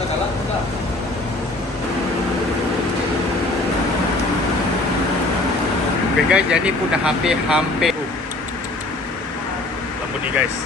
Okay guys, jadi pun dah hampir lampu ni guys.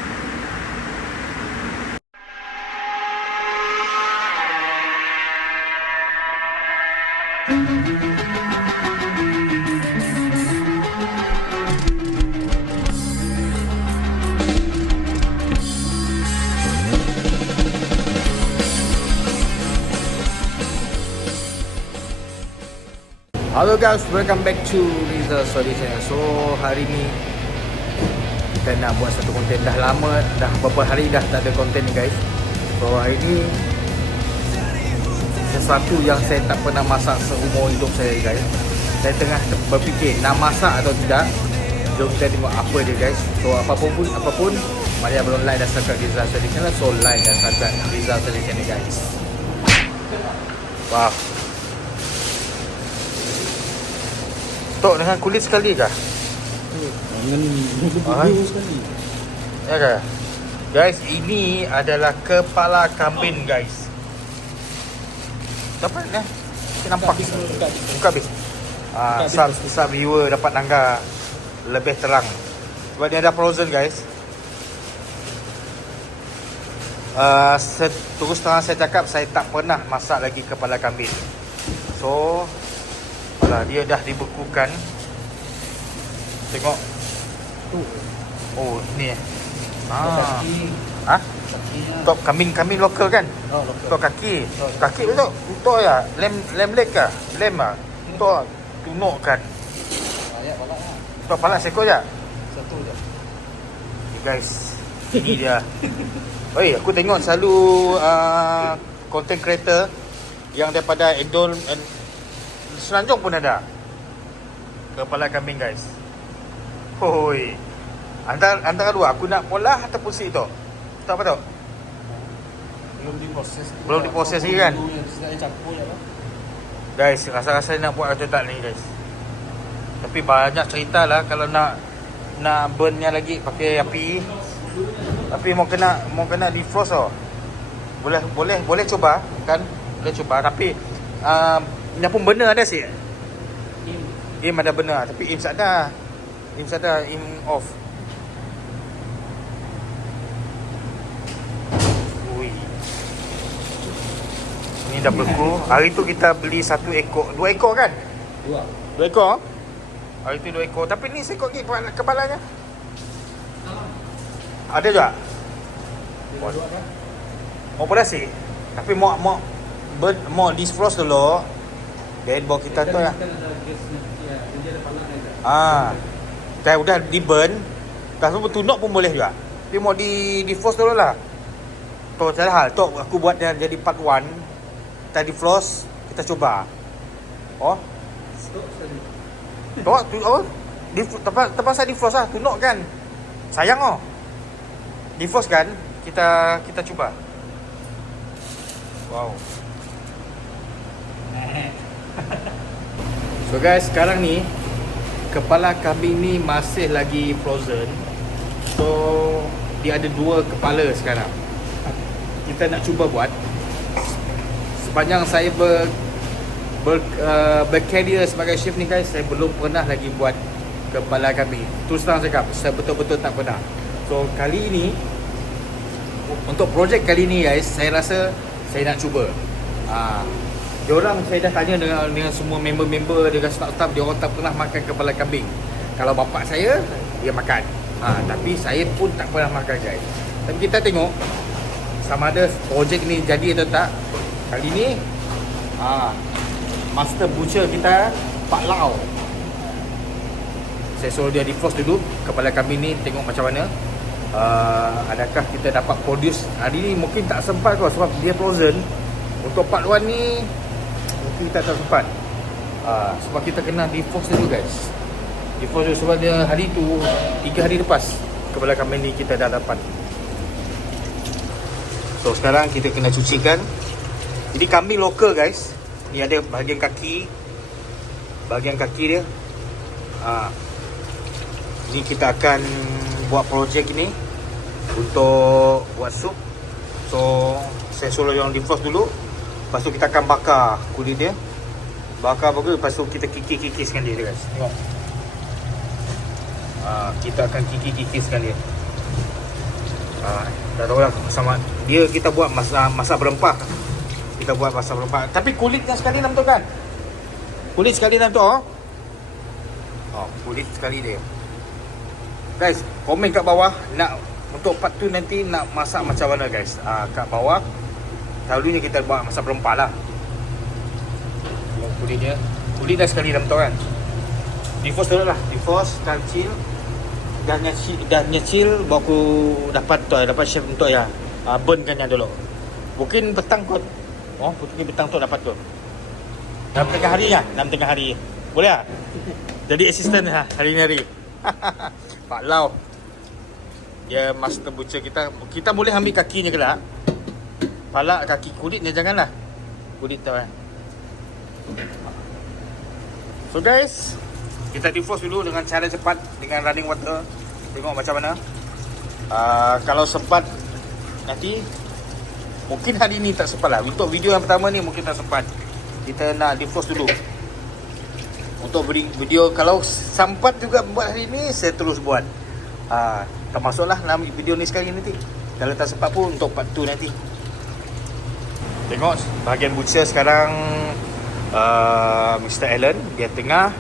Hello guys, welcome back to Rizal Story Channel. So hari ni kita nak buat satu konten. Dah lama, dah beberapa hari dah tak ada konten ni guys. So hari ni sesuatu yang saya tak pernah masak seumur hidup saya guys. Saya tengah berfikir nak masak atau tidak. Jom kita tengok apa dia guys. So apapun mari belum like dan subscribe Rizal Story Channel. So like dan subscribe Rizal Story Channel guys. Wow, tok dengan kulit sekali kah? Dengan bubur sekali. Ya kah? Guys, ini adalah kepala kambing guys. Dapat eh? Kita nampak. Buka habis. Sub viewer dapat nangga lebih terang. Sebab dia ada frozen guys. Terus terang saya cakap, saya tak pernah masak lagi kepala kambing. So dia dah dibekukan. Tengok. Oh, ni eh. Tok kambing lokal kan? Oh, lokal. Tok kaki. Kaki betul. Tok ya. Lem leg kah? Lem ah. Tok tunuk kan. Ya, balak lah. Tok palak seekor je. Satu je. Okay, guys. Ini dia. Oi, aku tengok selalu content creator yang daripada Indon Selanjung pun ada kepala kambing guys. Hoi. Antara dua aku nak pola ataupun si tu. Tak apa tu? Belum diproses lagi kan? Saya campur je lah. Guys, rasa-rasa nak buat macam tak ni guys. Tapi banyak cerita lah kalau nak burnnya lagi pakai api. Tapi mau kena defrost tau. Boleh cuba kan? Boleh cuba tapi yang pun benar ada sih. Im ada benar tapi im ada. Im off. Ui. Ini dah beku. Hari tu kita beli 1 ekor, 2 ekor kan? 2 ekor. Hari tu 2 ekor. Tapi ni seekor lagi kepalanya. Ada juga. Mau pada sih. Tapi mau defrost dulu. Dan bawa kita tu lah. Dah udah di burn. Dah semua tunuk pun boleh juga. Tapi mau defrost dulu lah. Tu cara hal. Tu aku buat dia jadi part 1. Kita defrost, kita cuba. Oh. Tu terpaksa defrost lah. Tunuk kan. Sayang oh. Defrost kan. Kita cuba. Wow. So guys, sekarang ni kepala kambing ni masih lagi frozen. So dia ada 2 kepala sekarang. Kita nak cuba buat. Sepanjang saya berkarier sebagai chef ni guys, saya belum pernah lagi buat kepala kambing. Terus terang cakap, saya betul-betul tak pernah. So kali ni, untuk projek kali ni guys, saya rasa saya nak cuba. Diorang saya dah tanya dengan semua member-member dengan staff-staff, diorang tak pernah makan kepala kambing. Kalau bapak saya, dia makan. Tapi saya pun tak pernah makan guys. Tapi kita tengok sama ada projek ni jadi atau tak. Kali ni master butcher kita Pak Lau. Saya suruh dia defrost dulu kepala kambing ni, tengok macam mana. Adakah kita dapat produce hari ni. Mungkin tak sempat kau sebab dia frozen. Untuk part 1 ni mungkin kita tak sempat. Sebab kita kena defrost dulu guys. Defrost dulu sebab dia hari tu 3 hari lepas kepala kambing ni kita dah dapat. So sekarang kita kena cucikan. Ini kambing lokal guys. Ni ada bahagian kaki. Bahagian kaki dia. Ni kita akan buat projek ini untuk buat sup. So saya suruh yang defrost dulu. Lepas tu kita akan bakar kulit dia. Bakar bagus, lepas tu kita kikis-kikiskan dia guys. Tengok. Kita akan kikis-kikiskan dia. Dah tahu lah sama dia, kita buat masak berempah. Kita buat masak berempah. Tapi kulitnya sekali dalam tu kan. Kulit sekali dalam tu kulit sekali dia. Guys, komen kat bawah nak untuk part tu nanti nak masak macam mana guys. Kat bawah. Selalunya kita buat masak berempah lah. Kulit dia. Kulit dah sekali dalam tu kan. Defrost dulu lah. Defrost, dah chill. Dah nyecil baru aku dapat chef untuk ya. Burnkan yang dulu. Mungkin petang kot. Mungkin petang tu dapat tu. Dalam tengah hari lah. Dalam tengah hari. Boleh tak? Jadi assistant hari ni hari. Pak Lau. Dia master butcher kita. Kita boleh ambil kakinya ke tak? Palak kaki kulitnya janganlah. Kulit tu kan. So guys, kita defrost dulu dengan cara cepat dengan running water. Tengok macam mana. Kalau sempat nanti, mungkin hari ni tak sempat lah. Untuk video yang pertama ni mungkin tak sempat. Kita nak defrost dulu. Untuk video kalau sempat juga buat hari ni, saya terus buat. Termasuklah dalam video ni sekarang nanti. Kalau tak sempat pun untuk part 2 nanti. Tengok bahagian butcher sekarang. Mr. Allen dia tengah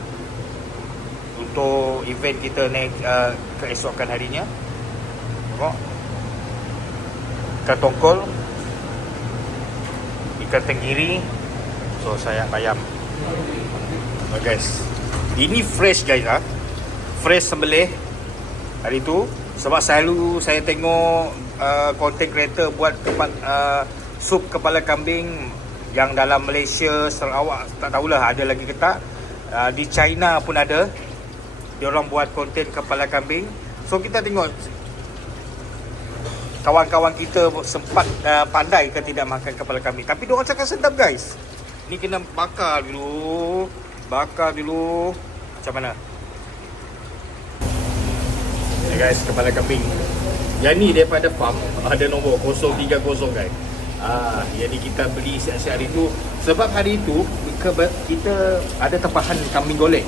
untuk event kita naik keesokan harinya. Tengok ikan tongkol, ikan tenggiri, so sayap ayam. Guys, ini fresh guys fresh sembelih hari tu. Sebab selalu saya tengok content creator buat tempat sup kepala kambing yang dalam Malaysia, Sarawak, tak tahulah ada lagi ke tak. Di China pun ada. Dia orang buat konten kepala kambing. So kita tengok kawan-kawan kita sempat pandai ke tidak makan kepala kambing. Tapi dia orang cakap sedap guys. Ni kena bakar dulu. Macam mana? Ni guys, kepala kambing. Yang ni daripada farm. Ada nombor 030 guys. Jadi kita beli siap-siap hari tu. Sebab hari tu kita ada tempahan kambing golek.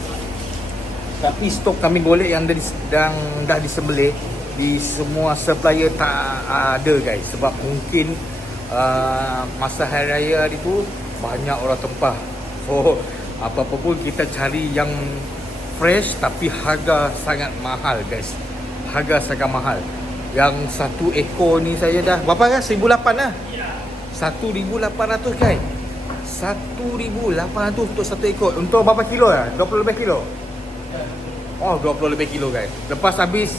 Tapi stok kambing golek yang dah disembelih di semua supplier tak ada guys. Sebab mungkin masa hari raya hari tu banyak orang tempah. So apa-apa pun kita cari yang fresh tapi harga sangat mahal guys. Harga sangat mahal. Yang satu ekor ni saya dah berapa kan? 1,800 lah. 1,800 guys. 1,800 untuk satu ekor. Untuk berapa kilo lah? 20 lebih kilo. 20 lebih kilo guys. Lepas habis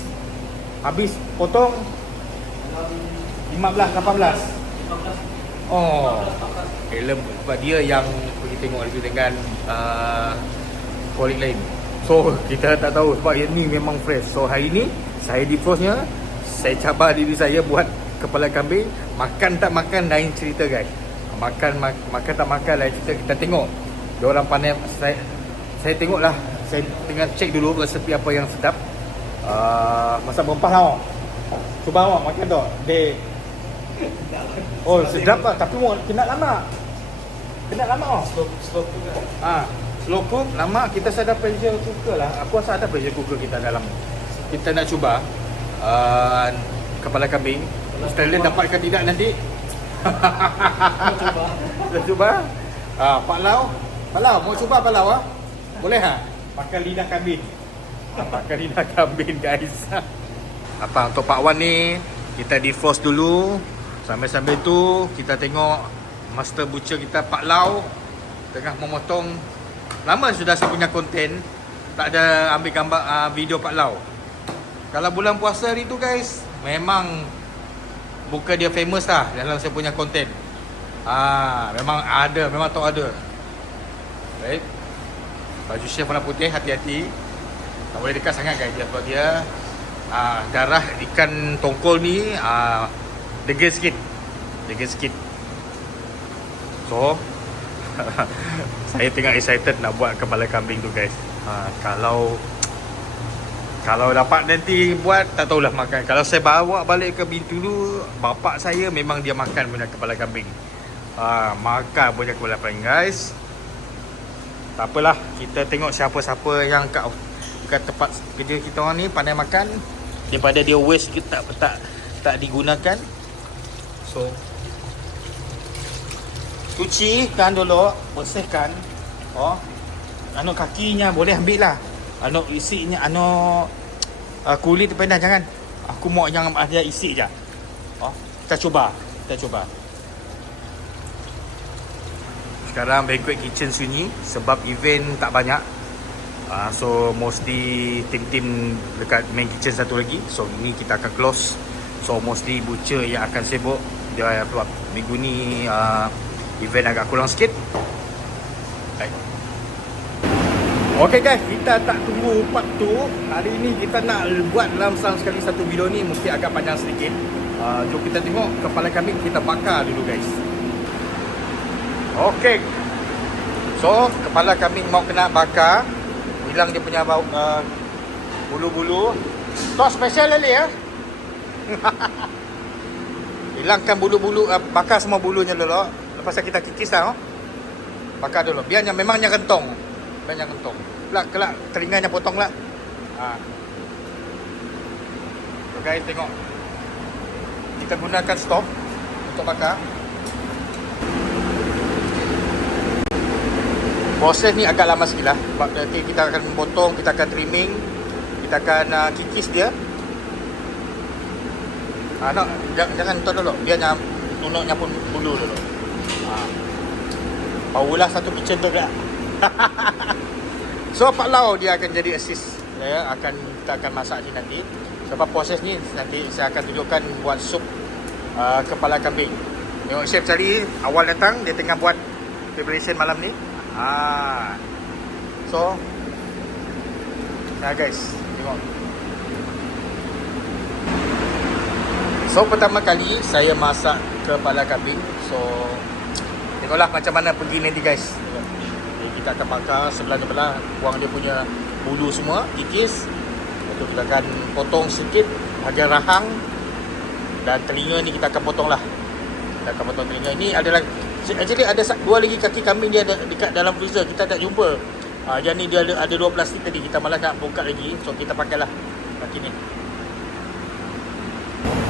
potong 15, 18. Sebab dia yang pergi tengok itu dengan kulit lain. So kita tak tahu sebab ini memang fresh. So hari ni saya defrostnya, saya cabar diri saya buat kepala kambing. Makan tak makan lain cerita guys. Makan tak makan lain cerita. Kita tengok diorang pandai. Saya tengoklah. Saya tengah cek dulu resepi apa yang sedap. Masak berempah lah. Cuba awak makan tu. Sedap lah. Tapi kena lama. Slow cook lah. Slow cook lama. Kita ada pressure cooker lah. Aku rasa ada pressure cooker kita dalam. Kita nak cuba kepala kambing. Australia dapat ke tidak nanti? Kita cuba. Pak Lau, mau cuba Pak Lau? Boleh makan lidah kambing. Makan lidah kambing guys. Untuk Pak Wan ni kita defrost dulu. Sambil-sambil tu kita tengok master butcher kita Pak Lau tengah memotong. Lama sudah saya punya konten tak ada ambil gambar video Pak Lau. Kalau bulan puasa hari tu guys, memang bukan dia famous lah dalam saya punya konten. Memang ada, memang tak ada. Baik. Baju chef warna putih, hati-hati. Tak boleh dekat sangat guys. Sebab dia darah ikan tongkol ni degil sikit. So saya tengah excited nak buat kepala kambing tu guys. Kalau dapat nanti buat, tak tahulah makan. Kalau saya bawa balik ke Bintulu, bapak saya memang dia makan benda kepala kambing. Makan punya kebalapan guys. Tak apalah, kita tengok siapa-siapa yang kat tempat kerja kita orang ni pandai makan, daripada dia waste kita tak digunakan. So cucikan dulu, bersihkan. Kakinya boleh ambil lah. Isinya kulit pendek jangan. Aku mau yang ada isi je. Kita cuba. Sekarang banquet kitchen sunyi sebab event tak banyak. So mostly tim-tim dekat main kitchen satu lagi. So ini kita akan close. So mostly butcher yang akan sibuk. Dia buat minggu ni event agak kurang sikit. Okay guys, kita tak tunggu part tu. Hari ni kita nak buat dalam sekali satu video ni mesti agak panjang sedikit. Jom kita tengok kepala kambing kita bakar dulu guys. Okay, so kepala kambing mau kena bakar, hilang dia punya bulu-bulu. Tok special lagi ya. Hilangkan bulu-bulu, bakar semua bulunya dulu. Lepas kita kikis lah. Bakar dulu, biarnya memangnya kentong. Kelak telinganya potong lah. So guys, tengok. Kita gunakan stop untuk bakar. Proses ni agak lama sikit lah. Sebab nanti kita akan potong, kita akan trimming, kita akan kikis dia. Jangan tutup dulu, biarnya tunuknya pun bulu dulu. Barulah satu kitchen tu dah. So Pak Lau dia akan jadi assist. Kita akan masak ni nanti. Sebab proses ni nanti saya akan tunjukkan buat sup kepala kambing. Tengok chef tadi awal datang dia tengah buat preparation malam ni. So guys, tengok. So pertama kali saya masak kepala kambing. So tengoklah macam mana pergi nanti guys. Kita akan bakar sebelah-belah, buang dia punya bulu semua, kikis. Lepas tu kita akan potong sikit bahagian rahang. Dan telinga ni kita akan potong lah. Kita akan potong telinga. Ini adalah, actually ada dua lagi kaki kambing dia ada dekat dalam freezer. Kita tak jumpa. Yang ni dia ada dua plastik tadi. Kita malah nak buka lagi. So kita pakailah kaki ni.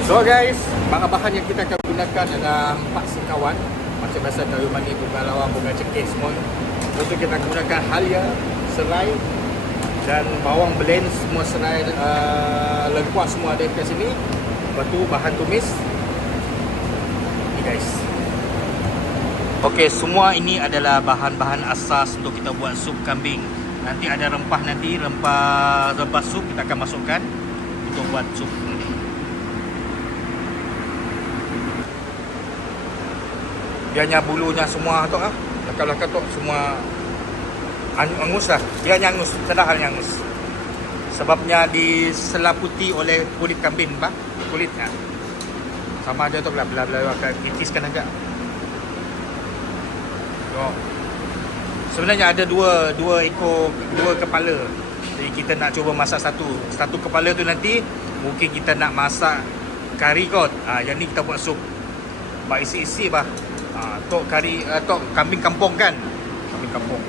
So guys, bahan-bahan yang kita akan gunakan adalah 4 sekawan. Macam biasa kayu manis, bunga lawang, bunga cekis semua. Lepas tu kita gunakan halia, serai dan bawang blend, semua serai, lengkuas semua ada kat sini. Lepas tu bahan tumis ni guys. Ok, semua ini adalah bahan-bahan asas untuk kita buat sup kambing. Nanti ada rempah, rempah sup kita akan masukkan untuk buat sup nanti. Biarnya bulunya semua tu lah. Belakang-belakang tu semua angus lah. Dia angus, sedar angus. Sebabnya diselaputi oleh kulit kambing, kulitnya. Sama ada tu belah-belah akan titiskan agak. So, sebenarnya ada dua kepala. Jadi kita nak cuba masak satu kepala tu nanti mungkin kita nak masak kari kot. Yang ni kita buat sup. Isi-isi tok kari, tok kambing kampung kan. Kambing kampung.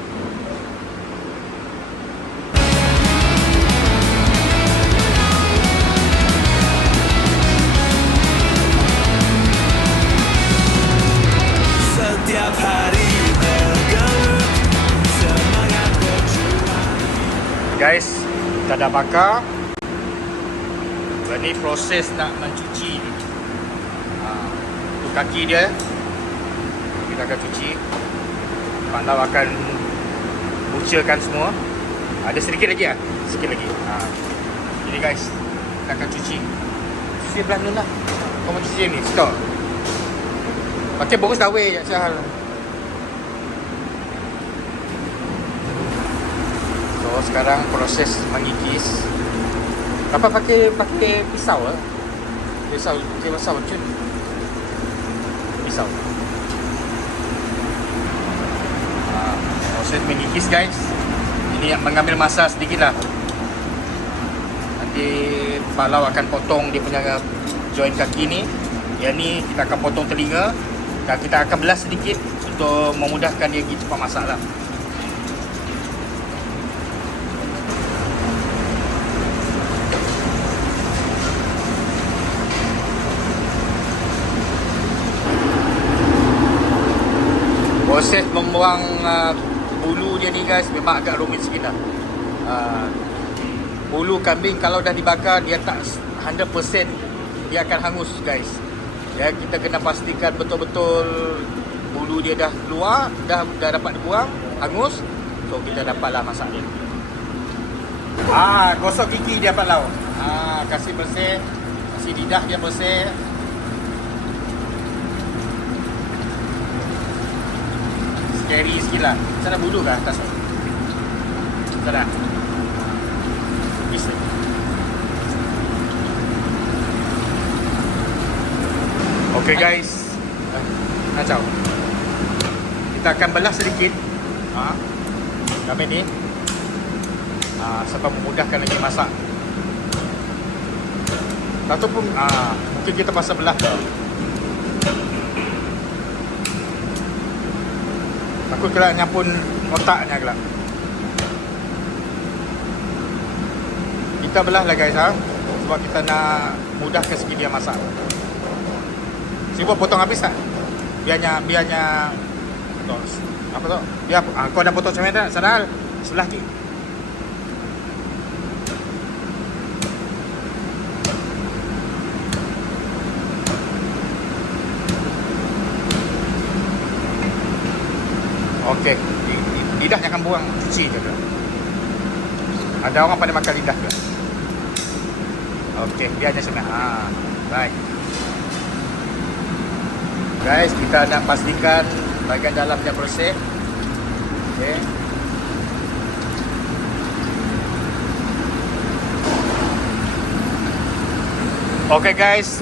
Setiap hari bergelut semangat berjuang. Guys, kita dah bakar. Ini proses nak mencuci ni. Tu kaki dia kita akan cuci. Pak Lau akan bucirkan semua. Ada sedikit lagi Sikit lagi. Jadi guys, kita akan cuci. Cuci belah nun lah. Kau mau cuci ni, stop. Pakai bungkus dawe je sehal. So sekarang proses mengikis. Apa pakai pisau lah. Pisau cun. Pisau. Proses mengikis guys. Ini yang mengambil masa sedikit lah. Nanti Pak Lau akan potong dia punya join kaki ni. Yang ni kita akan potong telinga. Dan kita akan belah sedikit untuk memudahkan dia pergi cepat masak lah. Proses membuang bulu dia ni guys memang agak rumit sikit lah. Bulu kambing kalau dah dibakar dia tak 100% dia akan hangus guys. Ya, kita kena pastikan betul-betul bulu dia dah keluar, dah dapat dibuang, hangus. So kita dapatlah masak dia. Gosok gigi dia dapat lauk. Kasih bersih, kasih lidah dia bersih. Scary sikit lah. Sana bulu ke atas? Sana. Bisa. Okay guys. Kacau. Kita akan belah sedikit. Kami ni. Sebab memudahkan lagi masak. Ataupun mungkin kita pasal belah. Aku kena nyampun otaknya kelak. Kita belah lah guys sebab kita nak mudahkan segi dia masak. Sibuk potong habis tak? Biarnya apa tu? Biar kau dah potong macam mana? Sadar sebelah kiri. Okey, lidah jangan buang, cuci je ke. Ada orang pada makan lidah ke. Okey, biar je sana. Baik. Guys, kita nak pastikan bahagian dalam dia bersih. Okey. Okey guys,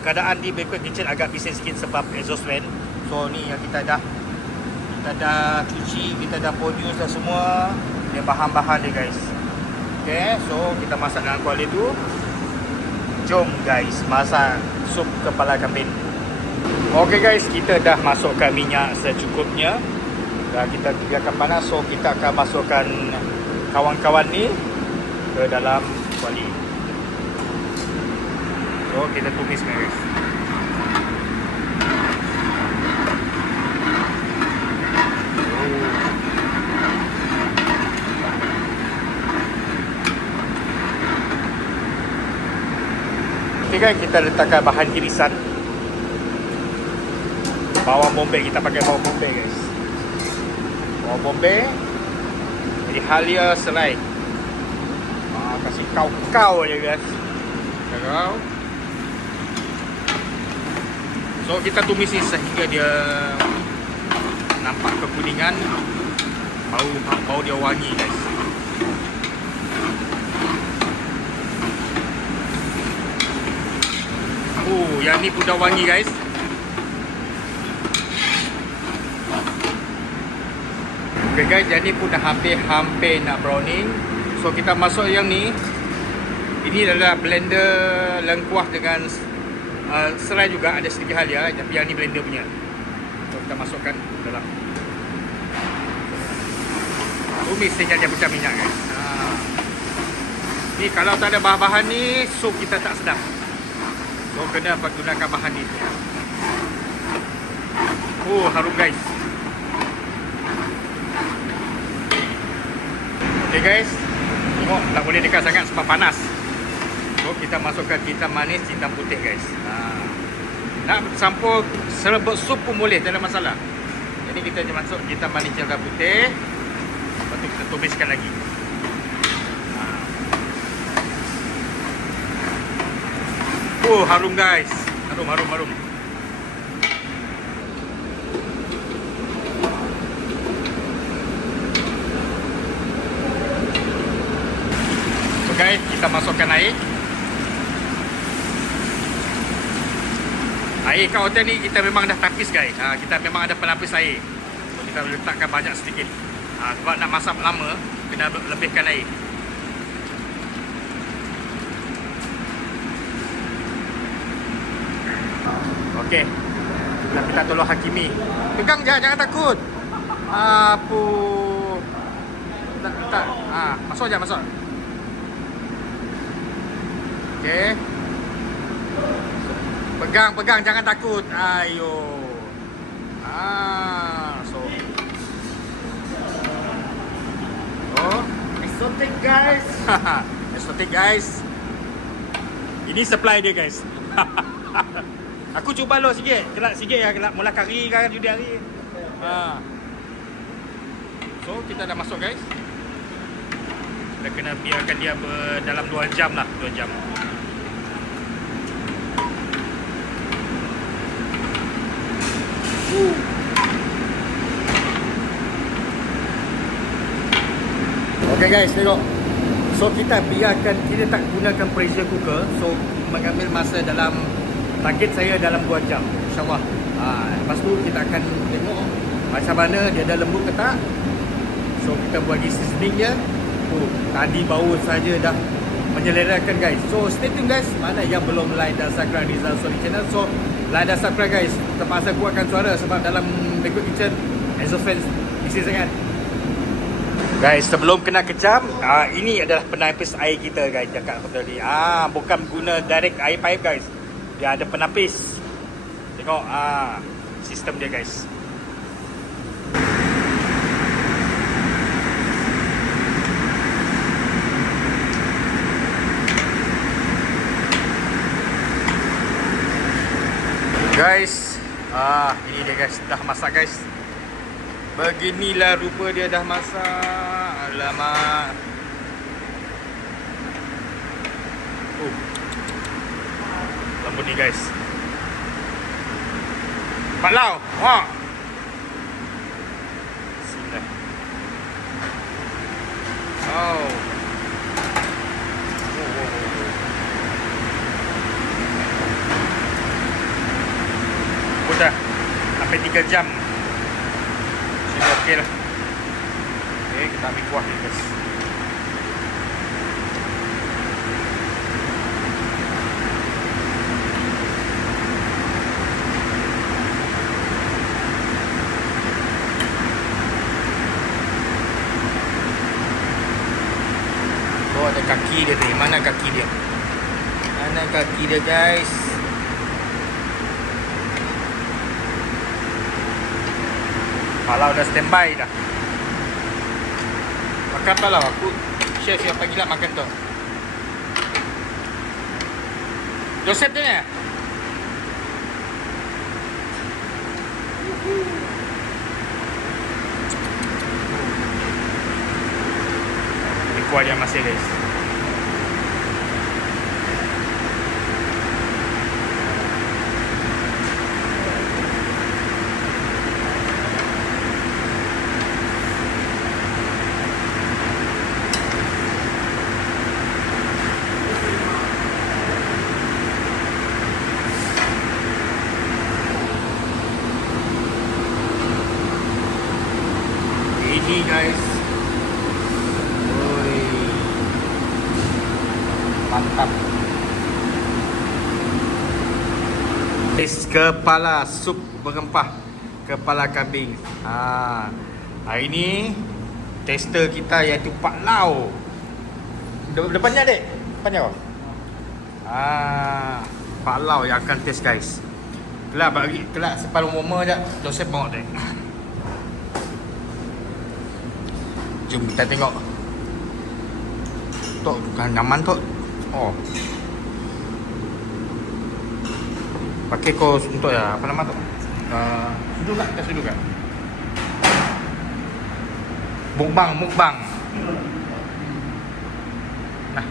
keadaan di Banquet Kitchen agak bising sikit sebab exhaust fan. So ni yang kita dah cuci, kita dah produce dah semua dia bahan-bahan dia guys. Okay, so kita masak dalam kuali tu. Jom guys, masak sup kepala kambing. Okay guys, kita dah masukkan minyak secukupnya. Dah kita biarkan panas. So kita akan masukkan kawan-kawan ni ke dalam kuali. So kita tumis guys. Okay guys, kita letakkan bahan irisan. Bawang bombay, kita pakai bawang bombay guys. Bawang bombay. Jadi halia selai. Kasih kau je guys. Kau. So kita tumis ni sehingga dia nampak kekuningan. Bau dia wangi guys. Yang ni pun dah wangi guys. Okay guys, yang ni pun dah hampir nak browning. So kita masuk yang ni. Ini adalah blender lengkuas dengan serai juga, ada sedikit halia. Tapi yang ni blender punya. So kita masukkan dalam. Tumis sehingga dia pecah minyak guys. Ni kalau tak ada bahan-bahan ni, sup kita tak sedap. So kena gunakan bahan ni. Harum guys. Okay guys, tengok tak boleh dekat sangat sebab panas. So kita masukkan hitam manis, hitam putih guys. Nak campur serbuk sup pun boleh, tak ada masalah. Jadi kita masuk hitam manis, hitam putih. Lepas tu kita tumiskan lagi. Harum guys. Harum. Okay, kita masukkan air. Air kat hotel ni kita memang dah tapis guys. Kita memang ada pelapis air. So, kita letakkan banyak sedikit. Sebab nak masak lama, kena lebihkan air. Okay. Nak minta tolong Hakimi. Pegang je, jangan takut. Apa? Tak. Masuk je, masuk. Okey. Pegang, jangan takut. Ayo. So. Oh, exotic guys. Exotic guys. Ini supply dia guys. Aku cuba lo sikit. Kelak sikit ya, kelak mula kari kan judi hari. So, kita dah masuk guys. Kita kena biarkan dia dalam 2 jam lah, 2 jam. Okay guys, tengok. So kita biarkan, kita tak gunakan pressure cooker. So mengambil masa dalam, target saya dalam 2 jam, InsyaAllah. Lepas tu kita akan tengok macam mana dia dah lembut ke tak. So kita bagi seasoning dia. Tadi bau saja dah menyelerakan guys. So stay tune guys. Mana yang belum like dan subscribe Rizal Solid Channel, so like dan subscribe guys. Terpaksa kuatkan suara sebab dalam Backward Kitchen exhaust fans isi sangat. Guys, sebelum kena kecam, ini adalah penapis air kita guys, cakap betul ni. Bukan guna direct air pipe guys. Dia ada penapis. Tengok sistem dia guys. Guys, ini dia guys, dah masak guys. Beginilah rupa dia dah masak. Alamak. Lembut ni guys. Pak Lau. Bismillah. Dah sampai 3 jam. Sudah okey lah. Okay, kita ambil kuah ni guys. So ada kaki dia ni. Mana kaki dia? Mana kaki dia guys? Palau dah standby dah. Makan palau. Aku chef yang pagi lah makan tu. Joseph tu ni. Ini kuah dia masih guys. Ini guys. Oi. Mantap. Kepala sup berempah kepala kambing. Hari ni tester kita iaitu Pak Lau. Depannya dek. Depannya kau. Pak Lau yang akan test guys. Kelak separuh momo je. Joseph bawa dek. Jom kita tengok. Tok kan nyaman tok. Pakai kos untuk ya, apa nama tu? Sudut tak? Kita sudut kan? Mukbang. Nah.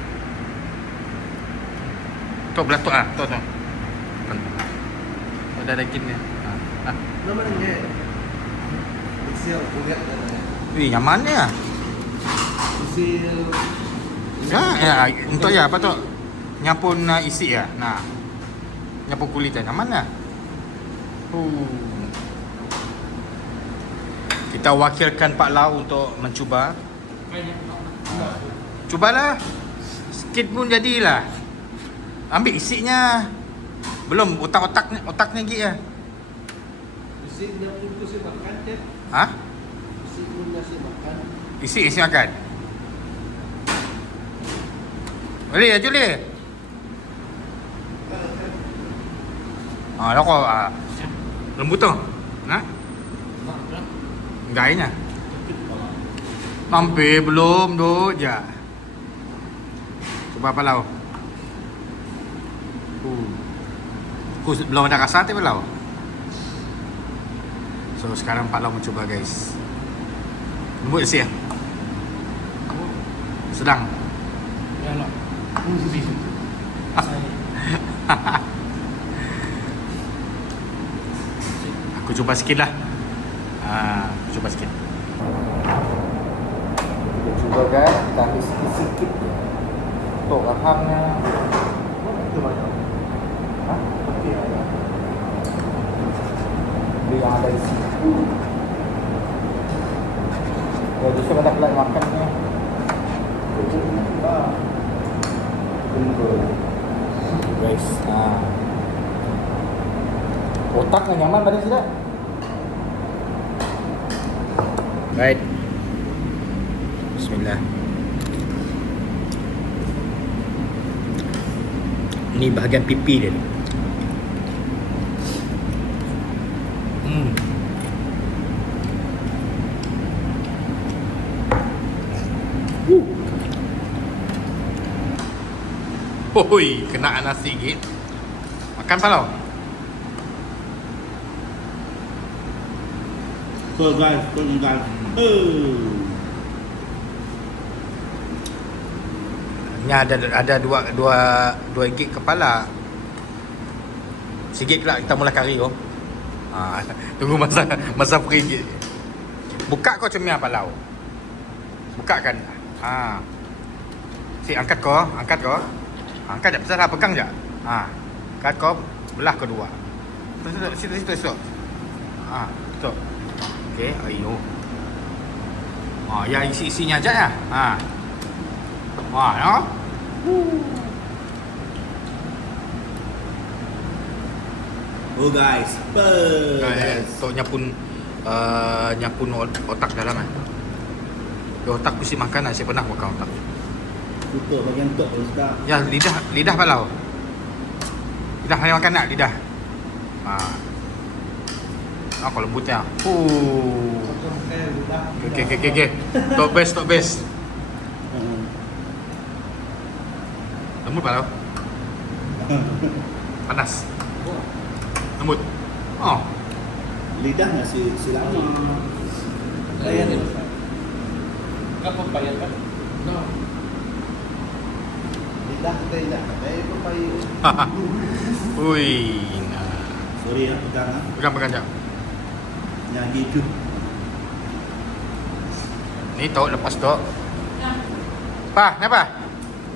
Tok belah tok tok. Ada daging ni. Nama dia. Usia kuliah katanya. Wih, nyaman ni ah. Ya, untuk ya apa tu? Nyapun isi ya. Nah. Nyapun kulit nyaman lah. Kita wakilkan Pak Lau untuk mencuba. Cubalah. Sikit pun jadilah. Ambil isinya. Belum otaknya lagi ya. Isi na pun kasi makan kan. Ha? Isi pun nasi makan. Isi makan. Boleh aja boleh. Dah kau lembut tu. Nah. Gainya. Hampir belum tu je. Cuba palau. Belum ada rasa tu palau. So sekarang palau mencuba guys. Lembut sih ya. Sedang. Ya lah. Aku cuba sikit lah. Cuba sikit. Kita cuba kan, tapi sikit-sikit je. Tok rahamnya. Itu banyak. Hah? Okey ada. Dia yang ada isi. Ya, justru banyak pula makan ni. Tunggu. Guys, otaknya nyaman pada sini. Baik. Bismillah. Ini bahagian pipi dia. Hoi, kena nasi sikit. Makan palau. So guys, Ni ada dua gig kepala. Sikit pula kita mula kari tu. Tunggu masa free. Buka kau cemia palau. Buka kan. Angkat kau. Angkat je, pasal dah pegang je. Angkat kau, belah kedua. Situ. Situ. Okey, ayo. Ya isi-isinya aja ya. Ya. Oh guys, So nyapun otak dalam kan. Otak mesti makan lah. Saya pernah makan otak. tutup bagian tok tu sudah. Ya, lidah palau. Lidah boleh makan tak? Lidah. Kau lembutnya. Okey. Top best. Lembut palau. Panas. Lembut. Lidah nasi silami. Bayar ni. Kamu bayar kan? No. Lidah kita lidah. Bayar pun bayar. Ui. Sorry ya, Pegang jap. Yang gitu. Ni tok lepas tok. Pa, kenapa?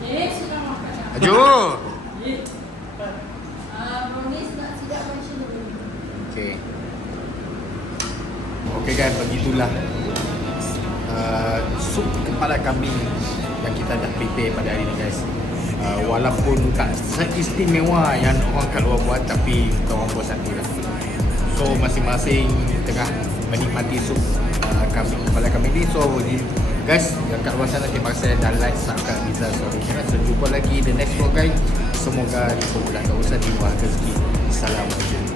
Sudah makan. Aju. Brownies nak tidak macam ni. Okey kan, begitulah sup kepala kambing yang kita dah prepare pada hari ni guys. Walaupun tak seistimewa yang orang kat luar buat, tapi kita orang buat satu lah. So masing-masing tengah menikmati sup kepala kambing ni. So guys, yang kat luar sana, terima kasih dah like, subscribe Rizal Story Channel. So jumpa lagi the next vlog guys. Semoga dipermudahkan urusan, dimurahkan rezeki. Assalamualaikum.